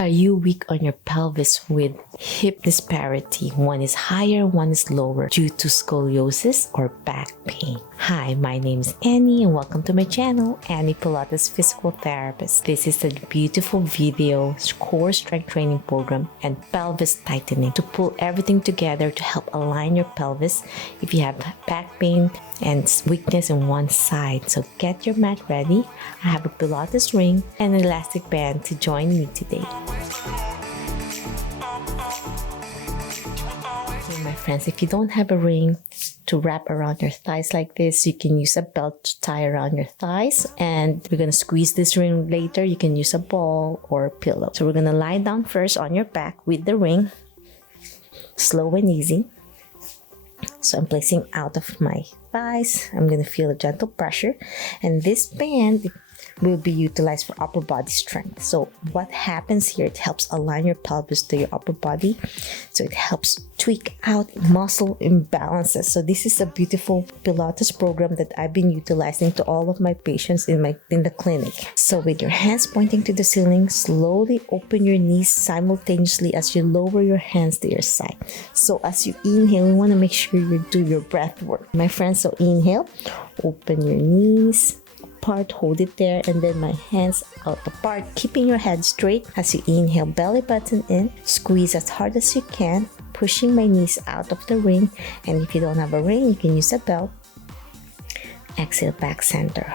Are you weak on your pelvis with hip disparity? One is higher, one is lower due to scoliosis or back pain. Hi, my name is Annie and welcome to my channel, Annie Pilates Physical Therapist. This is a beautiful video, core strength training program and pelvis tightening to pull everything together to help align your pelvis if you have back pain and weakness in one side. So get your mat ready. I have a Pilates ring and an elastic band to join me today. Okay, my friends, if you don't have a ring to wrap around your thighs like this, you can use a belt to tie around your thighs, and we're going to squeeze this ring later. You can use a ball or a pillow. So we're going to lie down first on your back with the ring, slow and easy. So I'm placing out of my thighs. I'm going to feel a gentle pressure, and this band will be utilized for upper body strength. So what happens here, it helps align your pelvis to your upper body. So it helps tweak out muscle imbalances. So this is a beautiful Pilates program that I've been utilizing to all of my patients in the clinic. So with your hands pointing to the ceiling, slowly open your knees simultaneously as you lower your hands to your side. So as you inhale, you want to make sure you do your breath work, my friends. So inhale, open your knees apart, hold it there, and then my hands out apart, keeping your head straight. As you inhale, belly button in, squeeze as hard as you can, pushing my knees out of the ring. And if you don't have a ring, you can use a belt. Exhale, back center.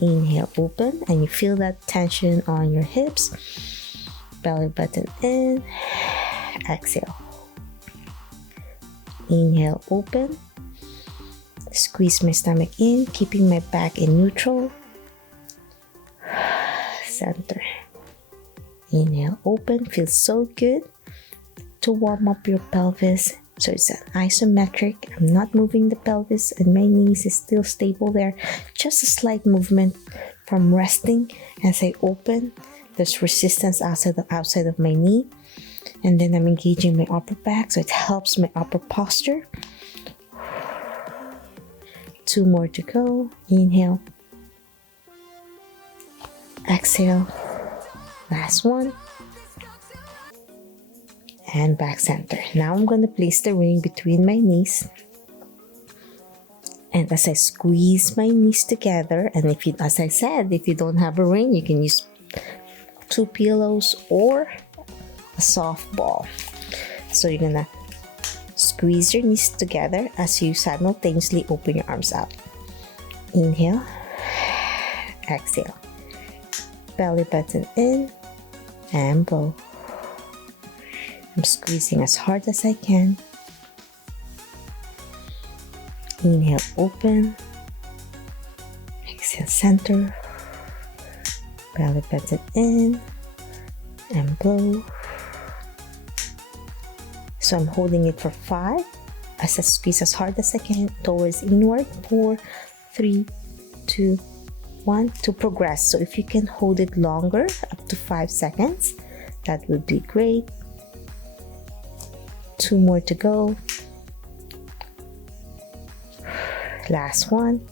Inhale, open, and you feel that tension on your hips. Belly button in, exhale. Inhale, open. Squeeze my stomach in, keeping my back in neutral. Center. Inhale, open. Feels so good to warm up your pelvis. So it's an isometric. I'm not moving the pelvis and my knees is still stable there. Just a slight movement from resting as I open. There's resistance outside of my knee. And then I'm engaging my upper back, so it helps my upper posture. 2 more to go. Inhale. Exhale. Last one. And back center. Now I'm going to place the ring between my knees. And as I squeeze my knees together, and as I said, if you don't have a ring, you can use 2 pillows or a soft ball. So you're going to squeeze your knees together as you simultaneously open your arms out. Inhale, exhale. Belly button in and blow. I'm squeezing as hard as I can. Inhale, open. Exhale, center. Belly button in and blow. So I'm holding it for 5 as I squeeze as hard as I can towards inward. 4, 3, 2, 1 to progress. So if you can hold it longer, up to 5 seconds, that would be great. 2 more to go. Last one.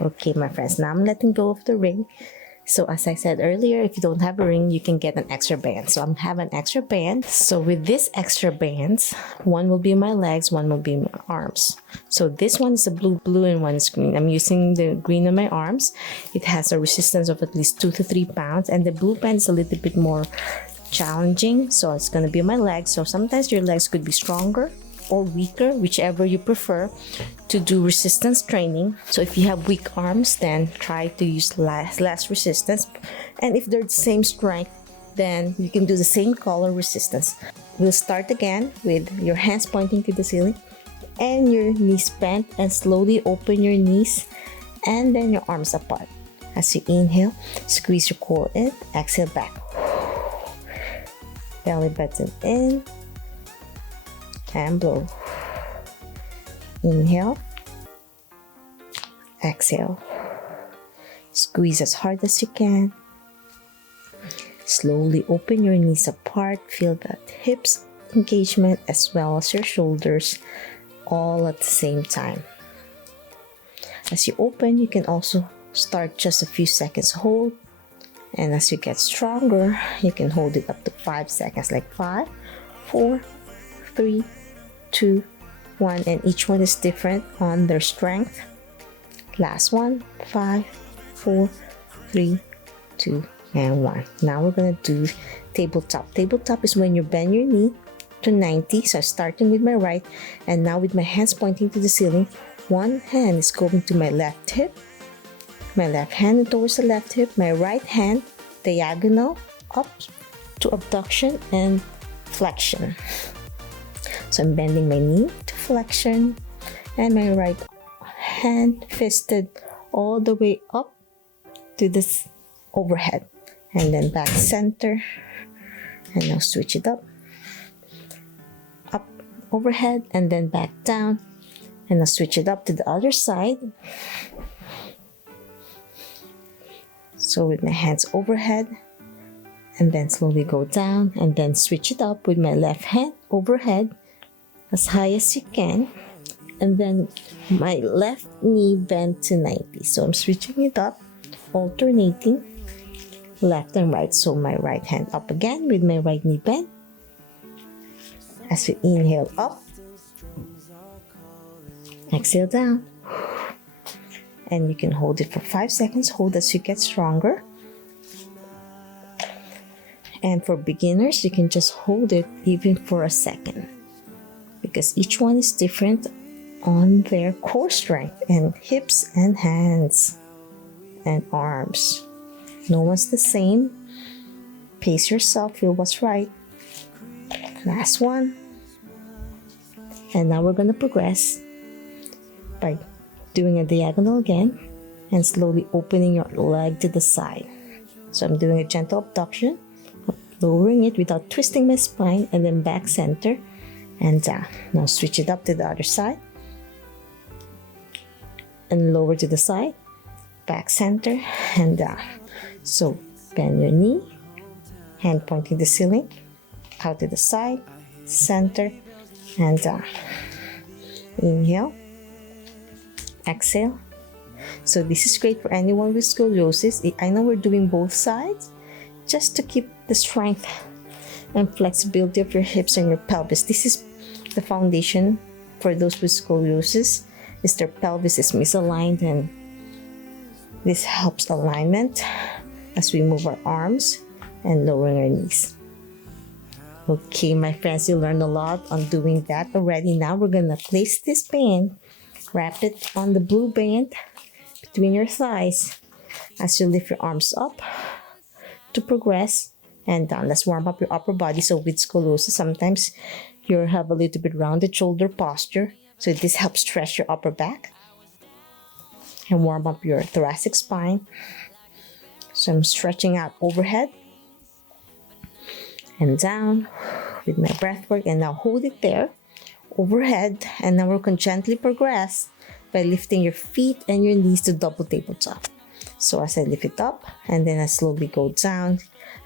Okay, my friends, now I'm letting go of the ring. So as I said earlier, if you don't have a ring, you can get an extra band. So I'm having an extra band. So with this extra bands, one will be my legs, one will be my arms. So this one is a blue and one is green. I'm using the green on my arms. It has a resistance of at least 2 to 3 pounds, and the blue band is a little bit more challenging. So it's going to be my legs. So sometimes your legs could be stronger or weaker, whichever you prefer, to do resistance training. So if you have weak arms, then try to use less resistance, and if they're the same strength, then you can do the same color resistance. We'll start again with your hands pointing to the ceiling and your knees bent, and slowly open your knees and then your arms apart. As you inhale, squeeze your core in, exhale back. Belly button in and blow. Inhale, exhale. Squeeze as hard as you can. Slowly open your knees apart. Feel that hips engagement as well as your shoulders all at the same time. As you open, you can also Start just a few seconds, hold. And as you get stronger, you can hold it up to 5 seconds, like 5, 4, 3, 2, 1. And each one is different on their strength. Last one, 5, 4, 3, 2, and 1. Now we're gonna do tabletop. Tabletop is when you bend your knee to 90. So starting with my right, and now with my hands pointing to the ceiling, one hand is going to my left hip, my left hand towards the left hip, my right hand diagonal up to abduction and flexion. So I'm bending my knee to flexion, and my right hand fisted all the way up to this overhead, and then back center. And now switch it up overhead, and then back down, and now switch it up to the other side. So with my hands overhead, and then slowly go down, and then switch it up with my left hand overhead as high as you can, and then my left knee bent to 90. So I'm switching it up, alternating left and right. So my right hand up again with my right knee bent. As we inhale up, exhale down, and you can hold it for 5 seconds. Hold as you get stronger. And for beginners, you can just hold it even for a second, because each one is different on their core strength and hips and hands and arms. No one's the same. Pace yourself, feel what's right. Last one. And now we're going to progress by doing a diagonal again and slowly opening your leg to the side. So I'm doing a gentle abduction, lowering it without twisting my spine, and then back center and down. Now switch it up to the other side and lower to the side, back center and down. So bend your knee, hand pointing the ceiling, out to the side, center and down. Inhale, exhale. So this is great for anyone with scoliosis. I know we're doing both sides just to keep the strength and flexibility of your hips and your pelvis. This is the foundation for those with scoliosis, is their pelvis is misaligned, and this helps alignment as we move our arms and lowering our knees. Okay, my friends, you learned a lot on doing that already. Now we're gonna place this band, wrap it on the blue band between your thighs as you lift your arms up to progress and down. Let's warm up your upper body. So with scoliosis, sometimes you have a little bit rounded shoulder posture. So this helps stretch your upper back and warm up your thoracic spine. So I'm stretching out overhead and down with my breath work, and now hold it there overhead. And now we're going to gently progress by lifting your feet and your knees to double tabletop. So as I lift it up and then I slowly go down,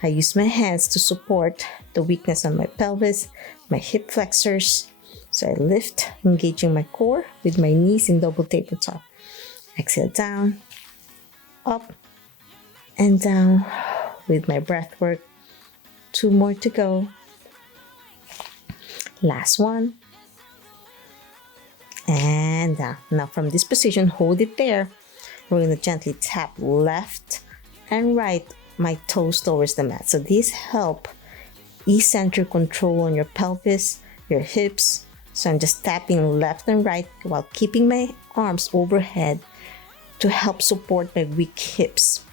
I use my hands to support the weakness on my pelvis, my hip flexors. So I lift, engaging my core with my knees in double tabletop. Exhale down, up and down with my breath work. 2 more to go. Last one. And down. Now from this position, hold it there. We're going to gently tap left and right, my toes towards the mat. So these help eccentric control on your pelvis, your hips. So I'm just tapping left and right while keeping my arms overhead to help support my weak hips.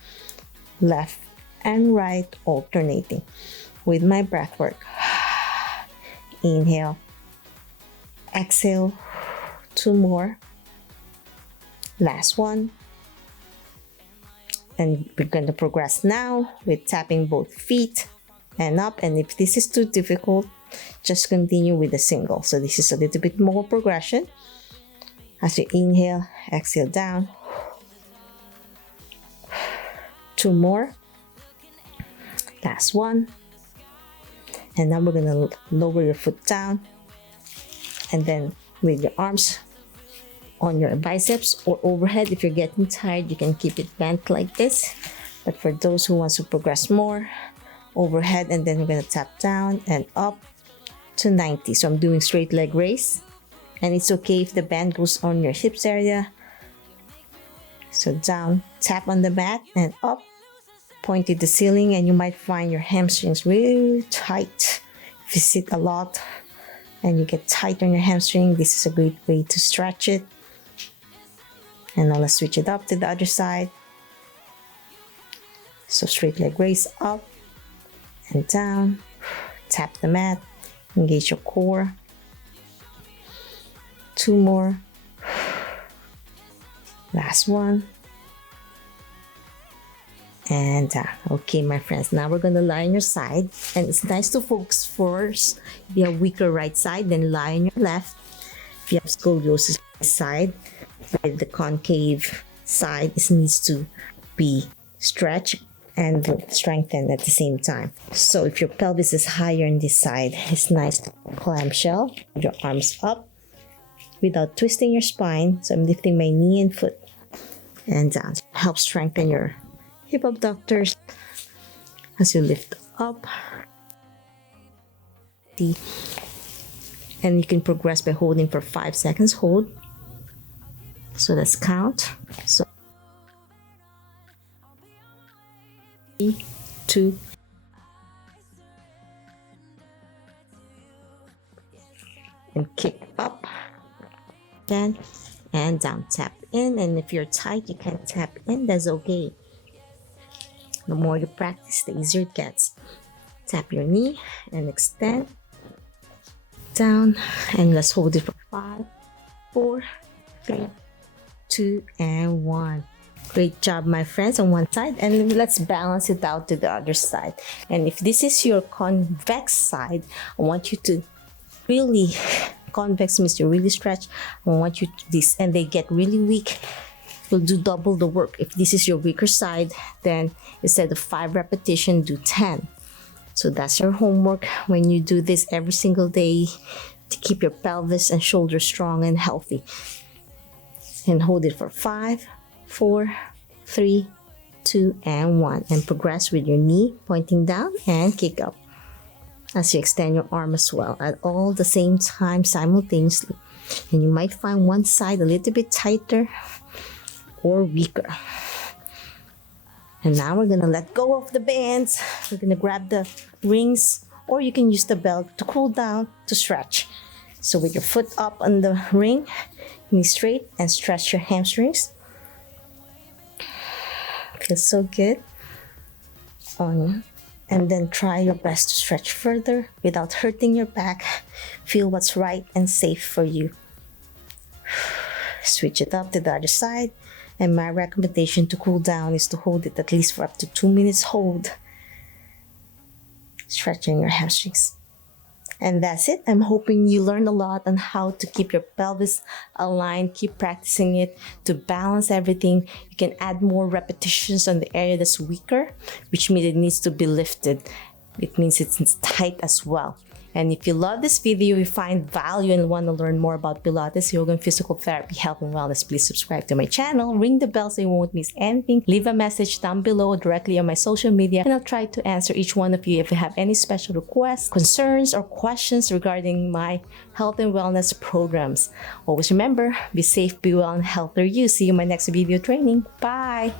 Left and right alternating with my breath work. Inhale, exhale, 2 more. Last one. And we're going to progress now with tapping both feet and up. And if this is too difficult, just continue with a single. So this is a little bit more progression. As you inhale, exhale down. 2 more. Last one. And now we're going to lower your foot down. And then with your arms on your biceps or overhead. If you're getting tired, you can keep it bent like this. But for those who want to progress more, overhead, and then we're going to tap down and up to 90. So I'm doing straight leg raise, and it's okay if the band goes on your hips area. So down, tap on the mat and up, point at the ceiling, and you might find your hamstrings really tight. If you sit a lot and you get tight on your hamstring, this is a great way to stretch it. And now let's switch it up to the other side. So straight leg raise, up and down, tap the mat, engage your core. 2 more. Last one. And okay, my friends, now we're gonna lie on your side, and it's nice to focus first. If you have weaker right side, then lie on your left. If you have scoliosis side, with the concave side, it needs to be stretched and strengthened at the same time. So if your pelvis is higher on this side, it's nice to clamshell, your arms up without twisting your spine. So I'm lifting my knee and foot and down. Help strengthen your hip abductors as you lift up. And you can progress by holding for 5 seconds. Hold. So let's count. So 3, 2, and kick up again and down. Tap in, and if you're tight, you can tap in. That's okay. The more you practice, the easier it gets. Tap your knee and extend down, and let's hold it for 5, 4, 3, 2, and 1. Great job, my friends, on one side, and let's balance it out to the other side. And if this is your convex side, I want you to really, convex means you really stretch. I want you to this, and they get really weak. You'll do double the work. If this is your weaker side, then instead of 5 repetitions, do 10. So that's your homework when you do this every single day to keep your pelvis and shoulders strong and healthy. And hold it for 5, 4, 3, 2, and 1. And progress with your knee pointing down and kick up as you extend your arm as well at all the same time simultaneously. And you might find one side a little bit tighter or weaker. And now we're gonna let go of the bands. We're gonna grab the rings, or you can use the belt to cool down, to stretch. So with your foot up on the ring, knee straight, and stretch your hamstrings. Feels so good. And then try your best to stretch further without hurting your back. Feel what's right and safe for you. Switch it up to the other side. And my recommendation to cool down is to hold it at least for up to 2 minutes. Hold. Stretching your hamstrings. And that's it. I'm hoping you learned a lot on how to keep your pelvis aligned. Keep practicing it to balance everything. You can add more repetitions on the area that's weaker, which means it needs to be lifted. It means it's tight as well. And if you love this video, you find value and want to learn more about Pilates, yoga, and physical therapy, health, and wellness, please subscribe to my channel. Ring the bell so you won't miss anything. Leave a message down below directly on my social media, and I'll try to answer each one of you if you have any special requests, concerns, or questions regarding my health and wellness programs. Always remember, be safe, be well, and healthier you. See you in my next video training. Bye!